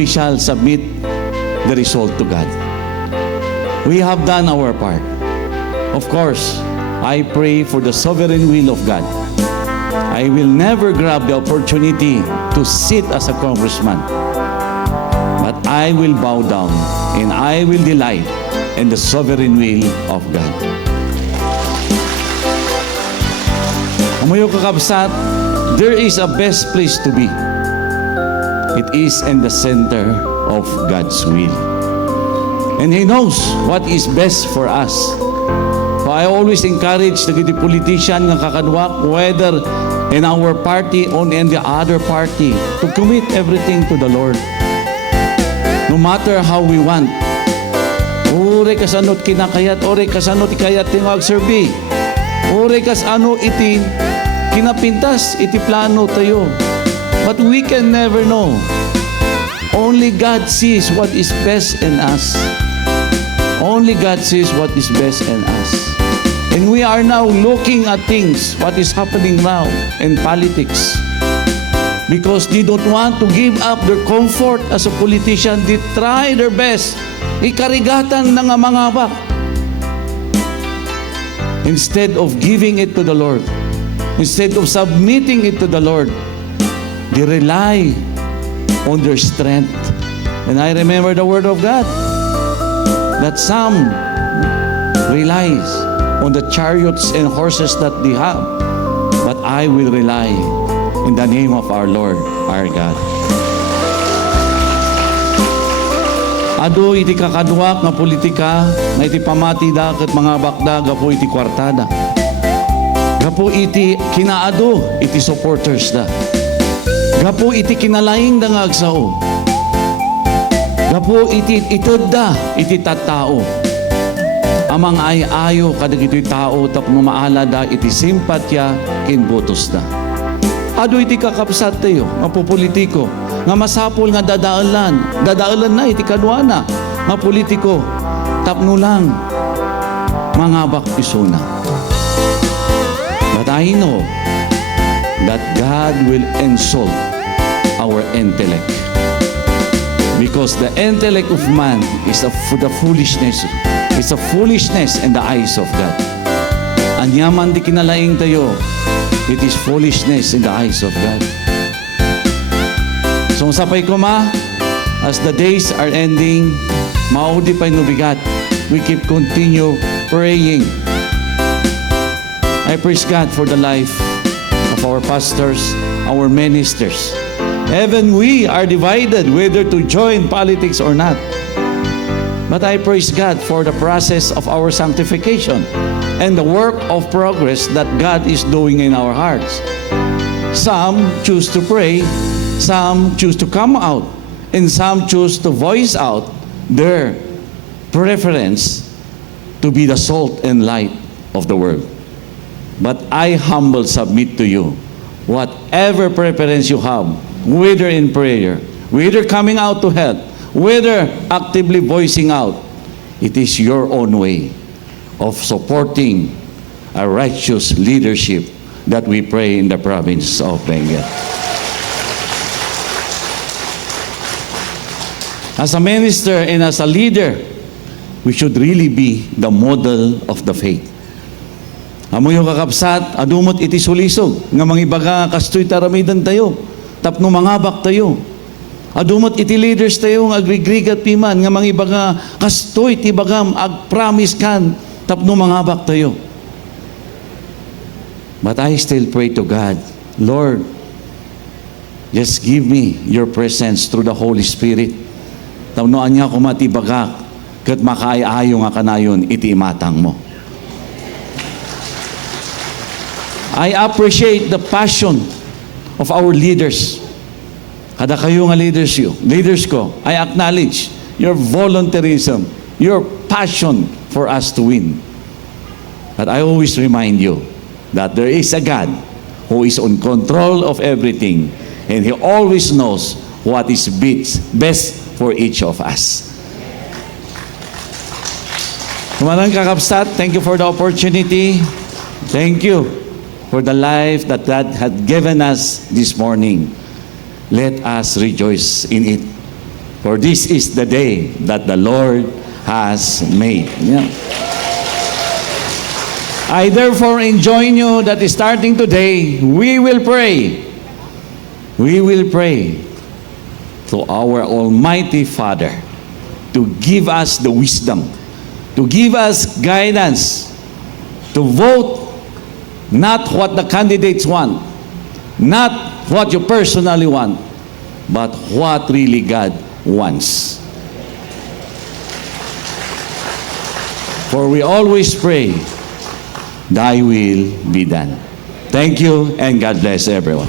we shall submit the result to God. We have done our part. Of course, I pray for the sovereign will of God. I will never grab the opportunity to sit as a congressman, but I will bow down and I will delight in the sovereign will of God. Amoyo kakabsat, there is a best place to be. It is in the center of God's will. And He knows what is best for us. So I always encourage the politician nga kakadwak, whether in our party or in the other party, to commit everything to the Lord. No matter how we want. Ore kasanot kinakayat, ore kasanot ikayat tingwag serbi. Ore kasano iti kinapintas, iti plano tayo. But we can never know. Only God sees what is best in us. Only God sees what is best in us. And we are now looking at things, what is happening now in politics. Because they don't want to give up their comfort as a politician. They try their best. Ikarigatan ng mga bak. Instead of giving it to the Lord, instead of submitting it to the Lord, they rely on their strength. And I remember the word of God, that some relies on the chariots and horses that they have, but I will rely in the name of our Lord, our God. Ado iti kakadwak nga politika, na iti pamati da ket mga bakda, gapo iti kwartada. Gapo iti kinaado, iti supporters da. Gapo iti kinalaing da nga agsao. Gapo iti itudda, iti tattao. Amang ay-ayo kadag ito'y tao, tapno maala da, iti simpatya, kinbotos da. Ado iti kakapsat tayo, nga politiko, nga masapol nga dadaalan na, iti kadwana, nga politiko, tapno lang, mga baktisona. But I know that God will insult our intellect. Because the intellect of man is the foolishness. It's a foolishness in the eyes of God. Anyaman di kinalaing tayo, it is foolishness in the eyes of God. So sapay ko as the days are ending, maudi pa'y nubigat, we keep continue praying. I praise God for the life of our pastors, our ministers. Even we are divided whether to join politics or not. But I praise God for the process of our sanctification and the work of progress that God is doing in our hearts. Some choose to pray, some choose to come out, and some choose to voice out their preference to be the salt and light of the world. But I humble submit to you, whatever preference you have, whether in prayer, whether coming out to help, whether actively voicing out, it is your own way of supporting a righteous leadership that we pray in the province of Benguet. As a minister and as a leader, we should really be the model of the faith. Amo yung kakapsat, adumot iti sulisog, nga mga ibaga kastoy taramidan tayo, tapno mangabak tayo. Adumot iti leaders tayo, nga agrigrigat piman, nga mga ibaga kastoy, tibagam, ag-promise kan, tapno mangabak tayo. But I still pray to God, Lord, just give me your presence through the Holy Spirit. Tapno anya ko matibagak, kat makaayayo nga kanayon, iti imatang mo. I appreciate the passion of our leaders. Kada kayo nga leaders ko, I acknowledge your volunteerism, your passion for us to win. But I always remind you that there is a God who is on control of everything, and He always knows what is best for each of us. Kumanang kakapsat, thank you for the opportunity. Thank you for the life that God had given us this morning. Let us rejoice in it. For this is the day that the Lord has made. Yeah. I therefore enjoin you that starting today, we will pray. We will pray to our Almighty Father to give us the wisdom, to give us guidance, to vote not what the candidates want, not what you personally want, but what really God wants. For we always pray, thy will be done. Thank you, and God bless everyone.